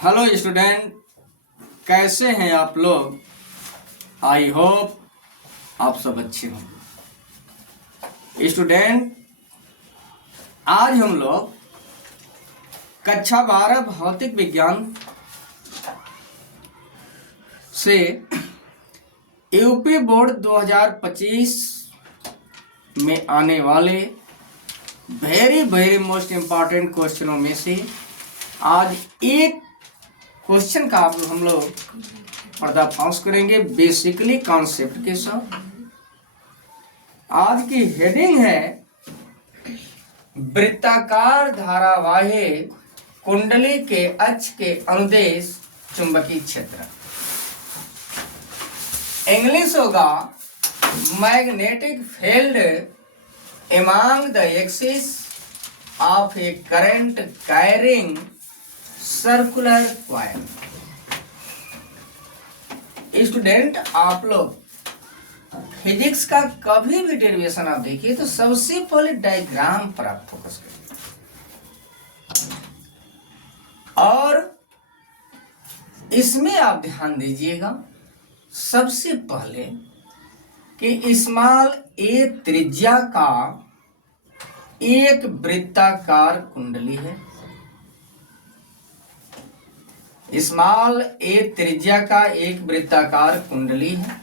Hello student, कैसे हैं आप लोग। आई होप आप सब अच्छे होंगे। स्टूडेंट, आज हम लोग कक्षा 12 भौतिक विज्ञान से यूपी बोर्ड 2025 में आने वाले वेरी मोस्ट इम्पॉर्टेंट क्वेश्चनों में से आज एक क्वेश्चन का हम लोग पर्दाफाश करेंगे बेसिकली कॉन्सेप्ट के साथ। आज की हेडिंग है वृत्ताकार धारावाही कुंडली के अक्ष के अनुदेश चुंबकीय क्षेत्र। इंग्लिश होगा magnetic field among the axis of a current carrying circular coil. Student, आप लोग फिजिक्स का कभी भी डेरिवेशन आप देखिए तो सबसे पहले डायग्राम पर आप फोकस करिए और इसमें आप ध्यान दीजिएगा सबसे पहले कि स्मॉल ए त्रिज्या का एक वृत्ताकार कुंडली है। स्मॉल ए त्रिज्या का एक वृत्ताकार कुंडली है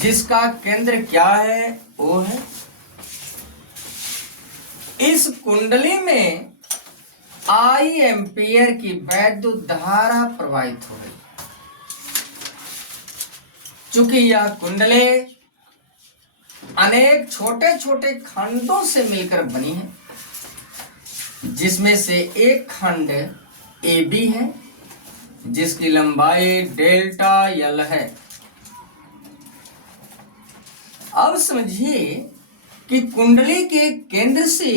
जिसका केंद्र क्या है, वो है। इस कुंडली में आई एम्पियर की वैद्युत धारा प्रवाहित हो रही। चूंकि यह कुंडली अनेक छोटे छोटे खंडों से मिलकर बनी है जिसमें से एक खंड ए बी है जिसकी लंबाई डेल्टा एल है। अब समझिए कि कुंडली के केंद्र से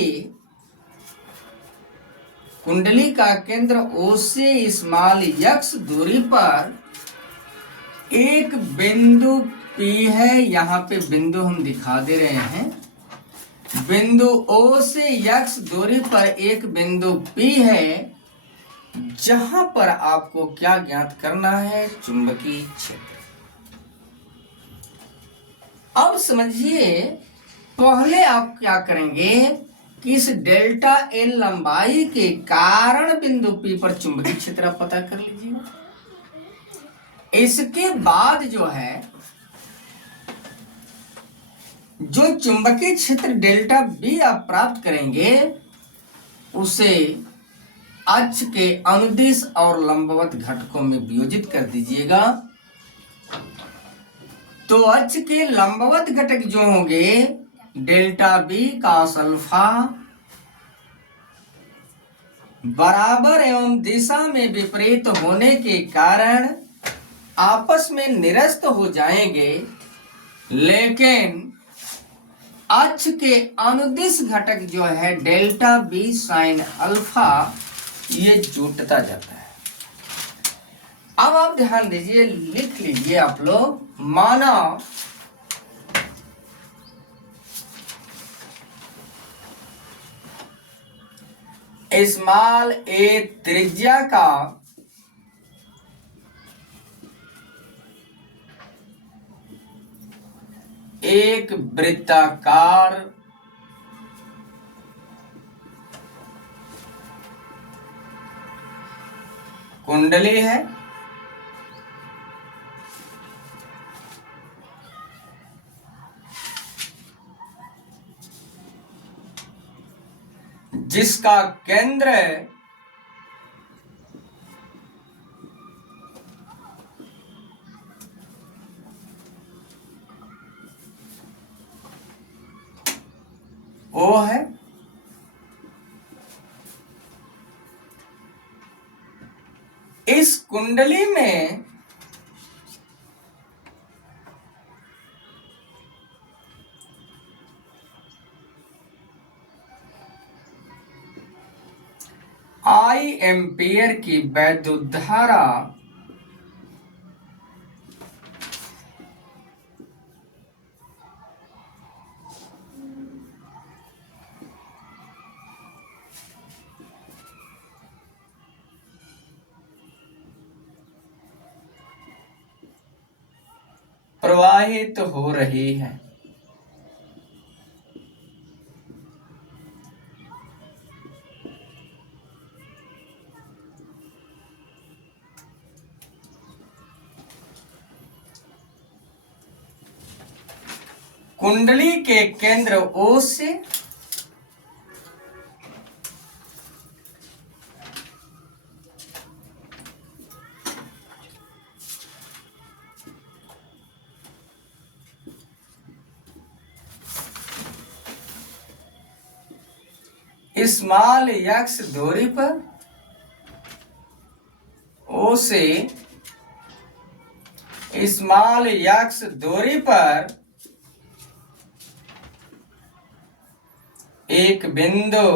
कुंडली का केंद्र ओ से स्मॉल एक्स दूरी पर एक बिंदु P है। यहाँ पे बिंदु हम दिखा दे रहे हैं। बिंदु O से x दूरी पर एक बिंदु P है जहां पर आपको क्या ज्ञात करना है, चुंबकीय क्षेत्र। अब समझिए, पहले आप क्या करेंगे कि इस डेल्टा एल लंबाई के कारण बिंदु P पर चुंबकीय क्षेत्र पता कर लीजिएगा। इसके बाद जो है जो चुंबकीय क्षेत्र डेल्टा बी आप प्राप्त करेंगे उसे अक्ष के अनुदिश और लंबवत घटकों में वियोजित कर दीजिएगा। तो अक्ष के लंबवत घटक जो होंगे डेल्टा बी cos अल्फा बराबर एवं दिशा में विपरीत होने के कारण आपस में निरस्त हो जाएंगे, लेकिन अक्ष के अनुदिश घटक जो है डेल्टा बी साइन अल्फा ये जुटता जाता है। अब आप ध्यान दीजिए, लिख लीजिए आप लोग। माना स्मॉल ए त्रिज्या का एक वृत्ताकार कुंडली है जिसका केंद्र O है। इस कुंडली में आई एम्पियर की वैद्युत धारा प्रवाहित हो रही है। कुंडली के केंद्र ओ से स्मॉल एक्स दूरी पर, ओ से स्मॉल एक्स दूरी पर एक बिंदु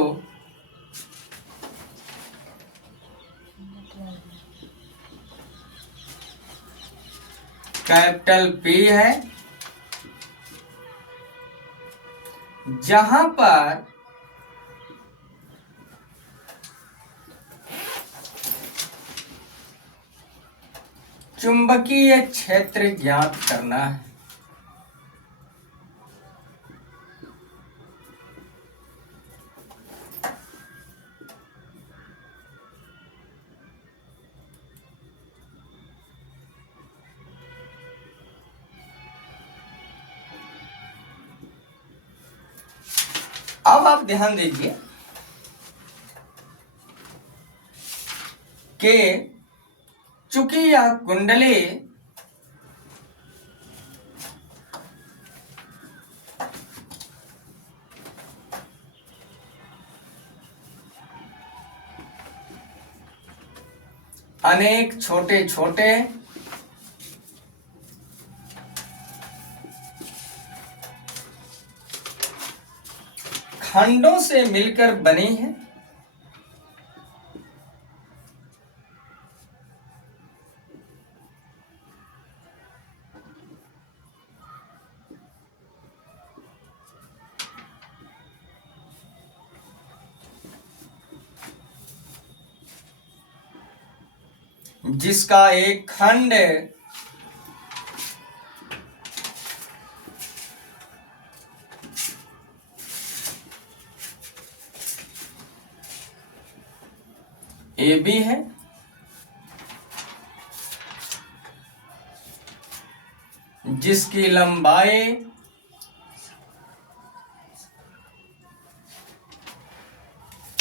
कैपिटल पी है, जहां पर चुंबकीय क्षेत्र ज्ञात करना है। अब आप ध्यान दीजिए कि चूंकि यह कुंडली अनेक छोटे छोटे खंडों से मिलकर बनी है, जिसका एक खंड ए बी है, जिसकी लंबाई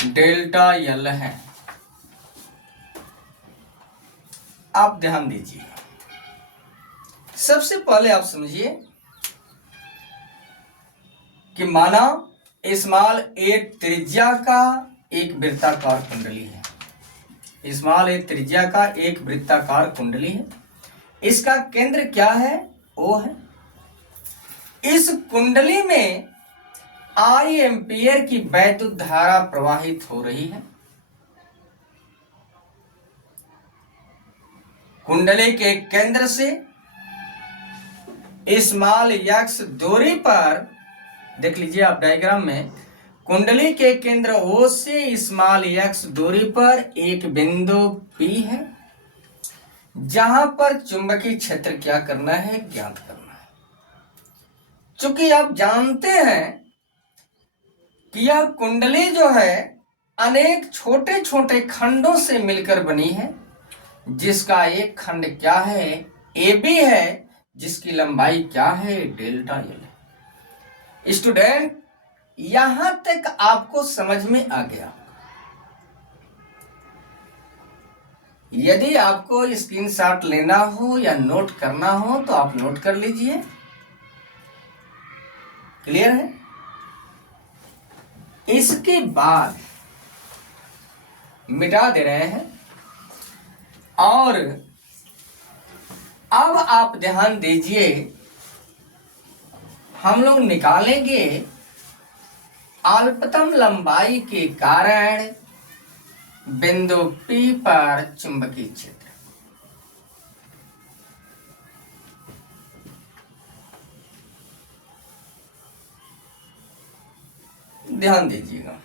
डेल्टा एल है। आप ध्यान दीजिए, सबसे पहले आप समझिए कि माना स्मॉल ए त्रिज्या का एक वृत्ताकार कुंडली है। स्मॉल ए त्रिज्या का एक वृत्ताकार कुंडली है, इसका केंद्र क्या है? ओ है। इस कुंडली में आई एम्पियर की वैद्युत धारा प्रवाहित हो रही है। कुंडली के केंद्र से स्मॉल एक्स दूरी पर, देख लीजिए आप डायग्राम में, कुंडली के केंद्र ओ से स्मॉल एक्स दूरी पर एक बिंदु पी है, जहां पर चुंबकीय क्षेत्र क्या करना है? ज्ञात करना है। चूंकि आप जानते हैं कि यह कुंडली जो है अनेक छोटे छोटे खंडों से मिलकर बनी है, जिसका एक खंड क्या है? ए बी है, जिसकी लंबाई क्या है? डेल्टा एल है। स्टूडेंट, यहां तक आपको समझ में आ गया। यदि आपको स्क्रीनशॉट लेना हो या नोट करना हो तो आप नोट कर लीजिए। क्लियर है? इसके बाद मिटा दे रहे हैं और अब आप ध्यान दीजिए, हम लोग निकालेंगे अल्पतम लंबाई के कारण बिंदु P पर चुंबकीय क्षेत्र। ध्यान दीजिएगा।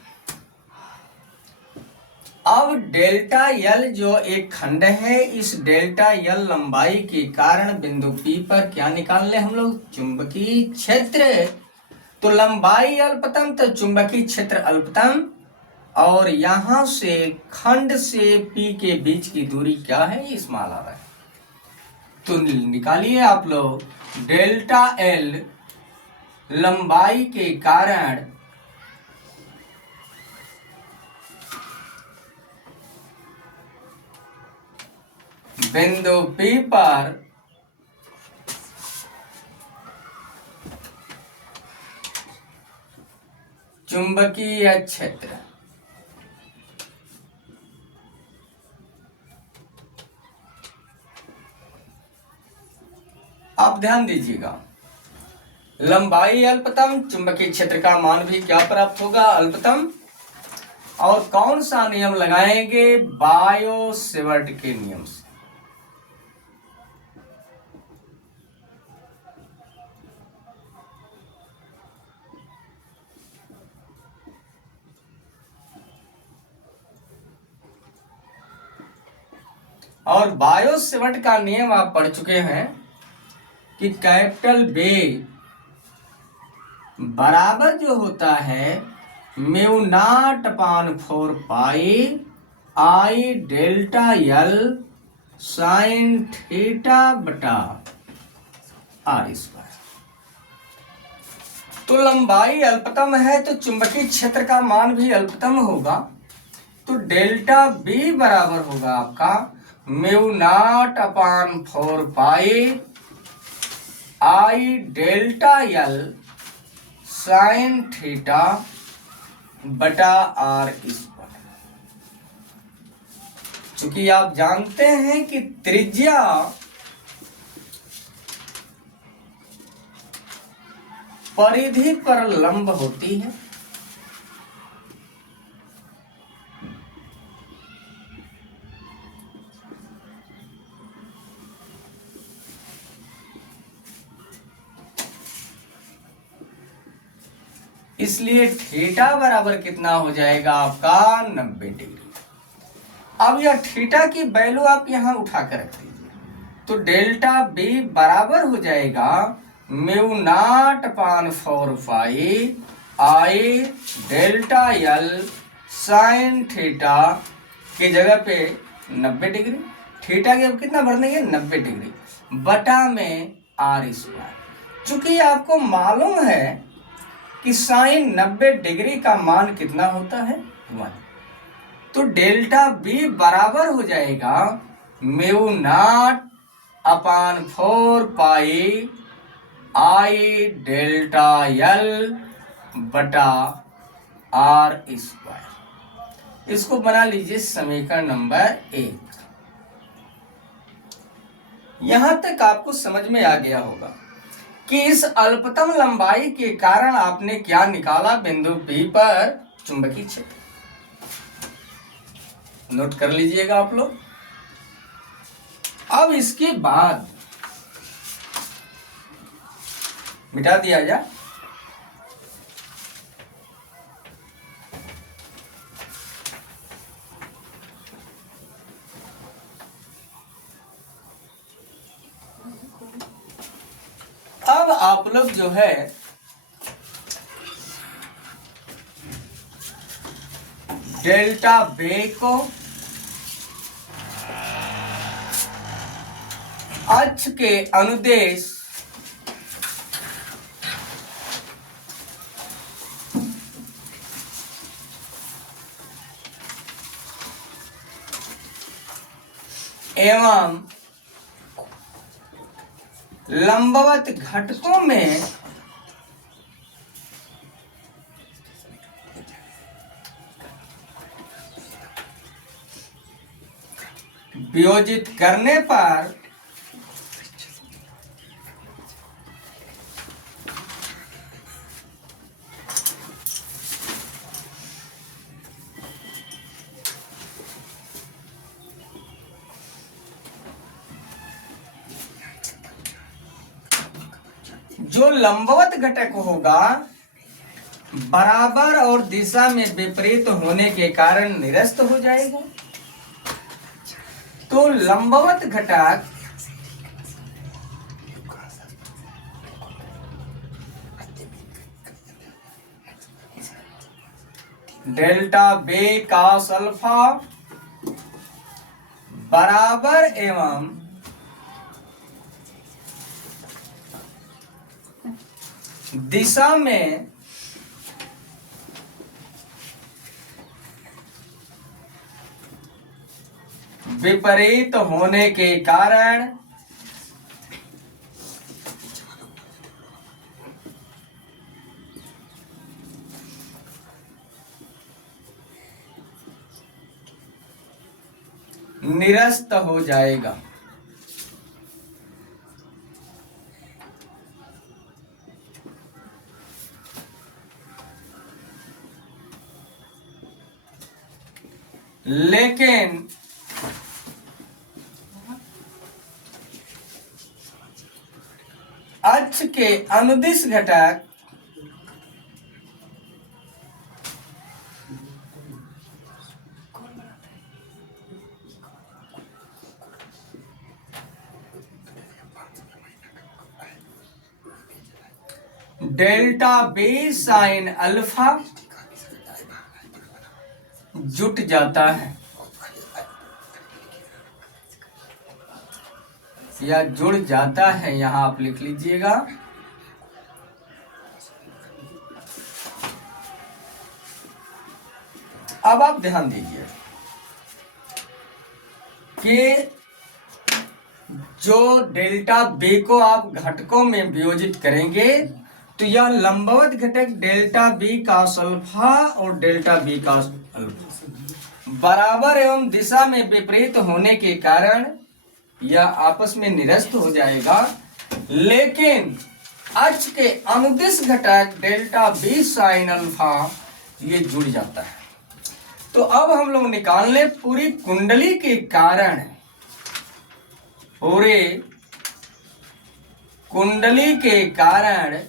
अब डेल्टा एल जो एक खंड है, इस डेल्टा एल लंबाई के कारण बिंदु P पर क्या निकाल ले हम लोग? चुंबकीय क्षेत्र। तो लंबाई अल्पतम तो चुंबकीय क्षेत्र अल्पतम, और यहां से खंड से P के बीच की दूरी क्या है? ये स्मॉल आ रहा है। तो निकालिए आप लोग, डेल्टा एल लंबाई के कारण बिंदु P पर चुंबकीय क्षेत्र। आप ध्यान दीजिएगा, लंबाई अल्पतम, चुंबकीय क्षेत्र का मान भी क्या प्राप्त होगा? अल्पतम। और कौन सा नियम लगाएंगे? बायो-सेवर्ट के नियम से। और बायो-सेवर्ट का नियम आप पढ़ चुके हैं कि कैपिटल बे बराबर जो होता है mu nought upon 4 pi I delta L sine theta बटा आर स्क्वायर। तो लंबाई अल्पतम है तो चुंबकीय क्षेत्र का मान भी अल्पतम होगा। तो डेल्टा बी बराबर होगा आपका mu nought upon 4 pi I delta L sine theta बटा आर स्क्वायर। चूंकि आप जानते हैं कि त्रिज्या परिधि पर लंब होती है, इसलिए थीटा बराबर कितना हो जाएगा आपका? 90 डिग्री। अब यह थीटा की वैल्यू आप यहां उठा कर रख दीजिए, तो डेल्टा बी बराबर हो जाएगा mu nought upon 4 pi I delta L sine theta की जगह पे 90 डिग्री, थीटा के कितना भर देंगे? 90 डिग्री बटा में आर स्क्वायर। चूंकि आपको मालूम है कि साइन 90 डिग्री का मान कितना होता है? 1। तो डेल्टा बी बराबर हो जाएगा mu nought upon 4 pi I delta L बटा आर स्क्वायर। इसको बना लीजिए समीकरण नंबर 1। यहां तक आपको समझ में आ गया होगा कि इस अल्पतम लंबाई के कारण आपने क्या निकाला? बिंदु P पर चुंबकीय क्षेत्र। नोट कर लीजिएगा आप लोग। अब इसके बाद मिटा दिया जाए। अब आप लोग जो है डेल्टा बे को अक्ष के अनुदेश एवं लंबवत घटकों में वियोजित करने पर जो लंबवत घटक होगा बराबर और दिशा में विपरीत होने के कारण निरस्त हो जाएगा। तो लंबवत घटक डेल्टा बी cos अल्फा बराबर एवं दिशा में विपरीत होने के कारण निरस्त हो जाएगा। लेकिन अक्ष के अनुदिश घटक डेल्टा बी साइन अल्फा जुट जाता है या जुड़ जाता है, यहां आप लिख लीजिएगा। अब आप ध्यान दीजिए कि जो डेल्टा बी को आप घटकों में वियोजित करेंगे तो यह लंबवत घटक डेल्टा बी cos अल्फा और डेल्टा बी cos अल्फा बराबर एवं दिशा में विपरीत होने के कारण यह आपस में निरस्त हो जाएगा। लेकिन अक्ष के अनुदिश घटक डेल्टा बी साइन अल्फा ये जुड़ जाता है। तो अब हम लोग निकाल लें पूरी कुंडली के कारण, पूरे कुंडली के कारण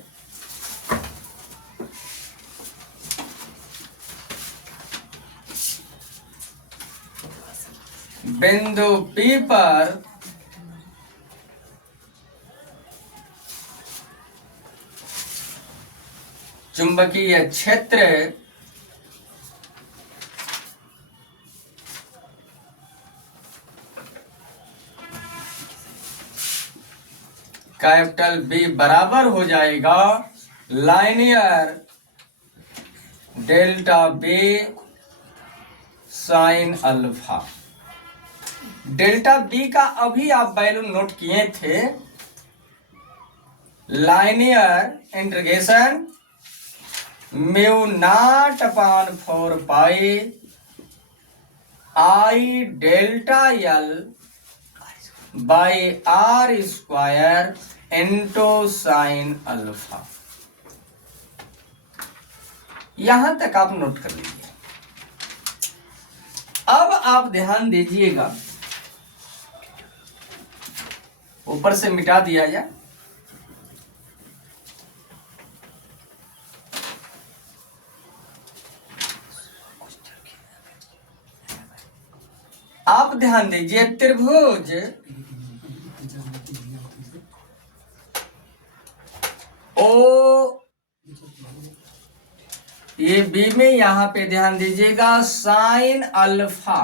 बिंदु P पर चुंबकीय क्षेत्र कैपिटल बी बराबर हो जाएगा linear delta B sine alpha. Delta B का अभी आप वैल्यू नोट किए थे, linear integration mu naught upon 4 pi I delta L by R square into sine alpha. यहां तक आप नोट कर लीजिए। अब आप ध्यान दीजिएगा, ऊपर से मिटा दिया जाए। आप ध्यान दीजिए, त्रिभुज ओ ये बी में यहां पे ध्यान दीजिएगा साइन अल्फा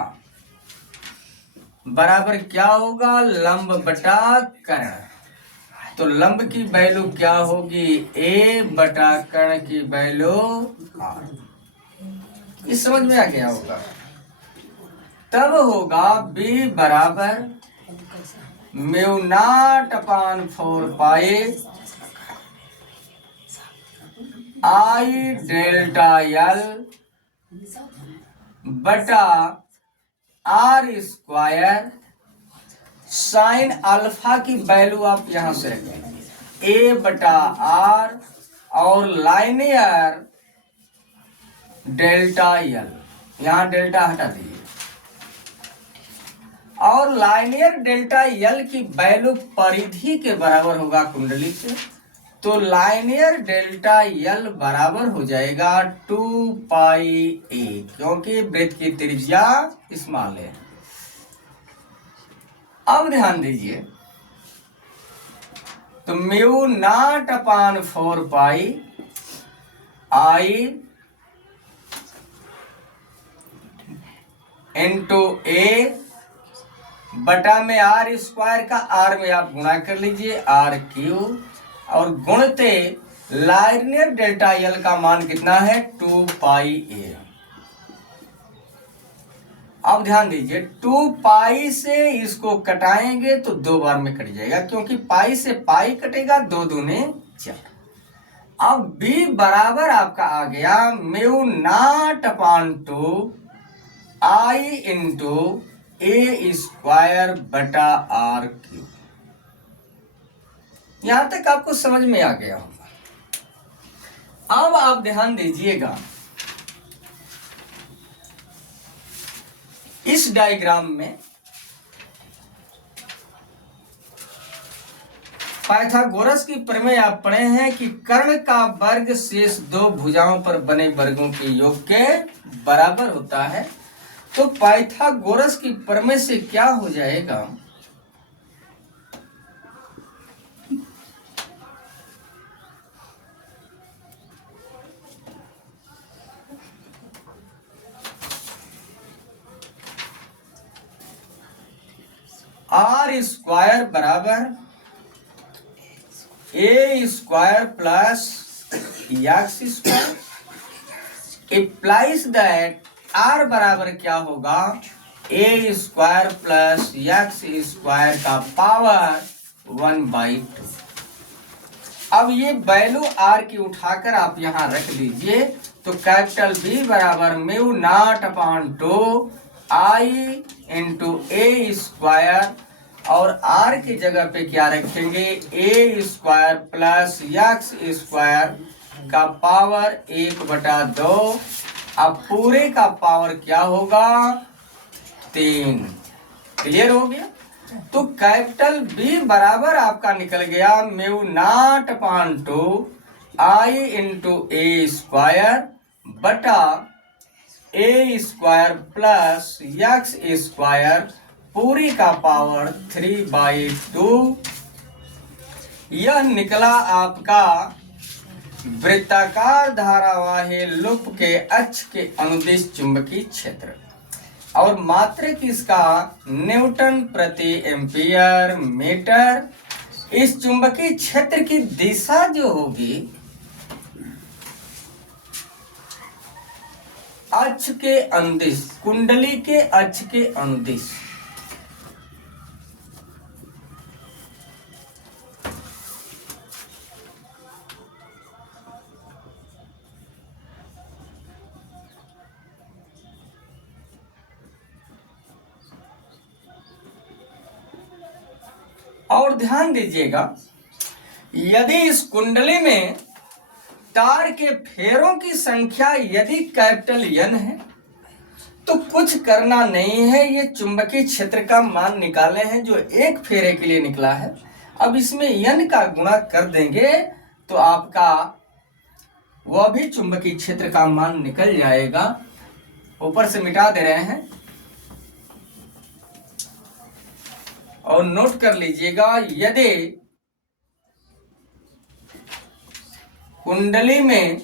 बराबर क्या होगा, लंब बटा कर्ण। तो लंब की वैल्यू क्या होगी, ए बटा कर्ण की वैल्यू आर। इस समझ में आ गया होगा। तब होगा बी बराबर mu naught upon 4 pi I delta L बटा आर स्क्वायर साइन अल्फा की वैल्यू आप यहां से रखेंगे ए बटा आर और लाइनियर डेल्टा एल, यहां डेल्टा हटा दीजिए, और लाइनियर डेल्टा एल की वैल्यू परिधि के बराबर होगा कुंडली से। तो लाइनियर डेल्टा यल बराबर हो जाएगा 2πa, क्योंकि वृत्त की त्रिज्या स्मॉल है। अब ध्यान दीजिए, तो mu nought upon 4π I into a बटा में आर स्क्वायर का आर में आप गुणा कर लीजिए r³ और गुणते लाइनियर डेल्टा यल का मान कितना है 2πa। अब ध्यान दीजिए 2π से इसको कटाएंगे तो 2 बार में कट जाएगा, क्योंकि पाई से पाई कटेगा, 2 दूने 4। अब b बराबर आपका आ गया म्यू नॉट अपान 2I इंटू ए स्क्वायर बटा r³। यहां तक आपको समझ में आ गया होगा। अब आप ध्यान दीजिएगा, इस डायग्राम में पाइथागोरस की प्रमेय आप पढ़े हैं कि कर्ण का वर्ग शेष 2 भुजाओं पर बने वर्गों के योग के बराबर होता है। तो पाइथागोरस की प्रमेय से क्या हो जाएगा, आर स्क्वायर बराबर a square plus x square implies that r बराबर क्या होगा a square plus x square का पावर 1/2। अब ये वैल्यू आर की उठाकर आप यहां रख दीजिए, तो कैपिटल बी बराबर म्यू नॉट अपान 2I इंटू ए स्क्वायर और आर की जगह पे क्या रखेंगे ए स्क्वायर प्लस एक्स स्क्वायर का पावर 1/2। अब पूरे का पावर क्या होगा 3। क्लियर हो गया। तो कैपिटल बी बराबर आपका निकल गया म्यू नॉट अपान 2I इंटू ए स्क्वायर बटा ए स्क्वायर प्लस एक्स स्क्वायर पूरी का पावर 3/2। यह निकला आपका वृत्ताकार धारावाही लूप के अक्ष के अनुदिश चुंबकीय क्षेत्र, और मात्रक इसका न्यूटन प्रति एम्पियर मीटर। इस चुंबकीय क्षेत्र की दिशा जो होगी अक्ष के अनुदिश, कुंडली के अक्ष के अनुदिश। और ध्यान दीजिएगा, यदि इस कुंडली में तार के फेरों की संख्या यदि कैपिटल N है तो कुछ करना नहीं है, ये चुंबकीय क्षेत्र का मान निकाले हैं जो एक फेरे के लिए निकला है। अब इसमें N का गुणा कर देंगे तो आपका वह भी चुंबकीय क्षेत्र का मान निकल जाएगा। ऊपर से मिटा दे रहे हैं और नोट कर लीजिएगा, यदि कुंडली में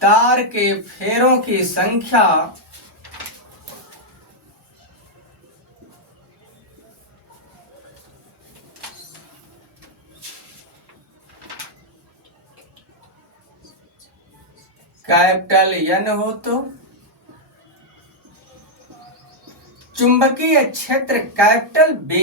तार के फेरों की संख्या कैपिटल N हो तो चुंबकीय क्षेत्र कैपिटल B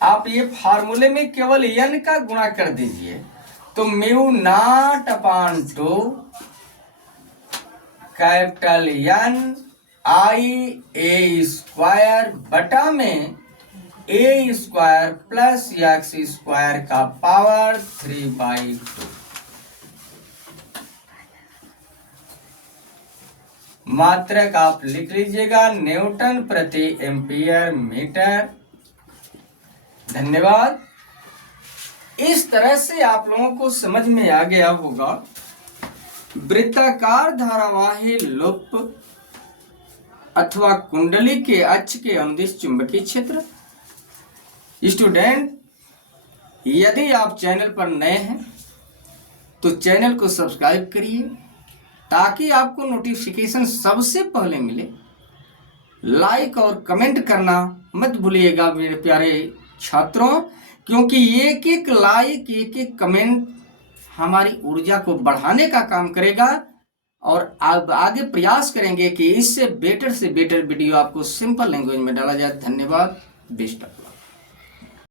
आप ये फार्मूले में केवल N का गुणा कर दीजिए, तो mu nought upon 2 capital N I A square बटा में ए स्क्वायर प्लस एक्स स्क्वायर का पावर 3/2। मात्रक आप लिख लीजिएगा न्यूटन प्रति एम्पियर मीटर। धन्यवाद। इस तरह से आप लोगों को समझ में आ गया होगा वृत्ताकार धारावाही लूप अथवा कुंडली के अक्ष के अनुदिश चुंबकीय क्षेत्र। स्टूडेंट, यदि आप चैनल पर नए हैं तो चैनल को सब्सक्राइब करिए ताकि आपको नोटिफिकेशन सबसे पहले मिले। लाइक और कमेंट करना मत भूलिएगा मेरे प्यारे छात्रों, क्योंकि एक एक लाइक एक एक कमेंट हमारी ऊर्जा को बढ़ाने का काम करेगा और अब आगे प्रयास करेंगे कि इससे बेटर से बेटर वीडियो आपको सिंपल लैंग्वेज में डाला जाए। धन्यवाद। Best of luck.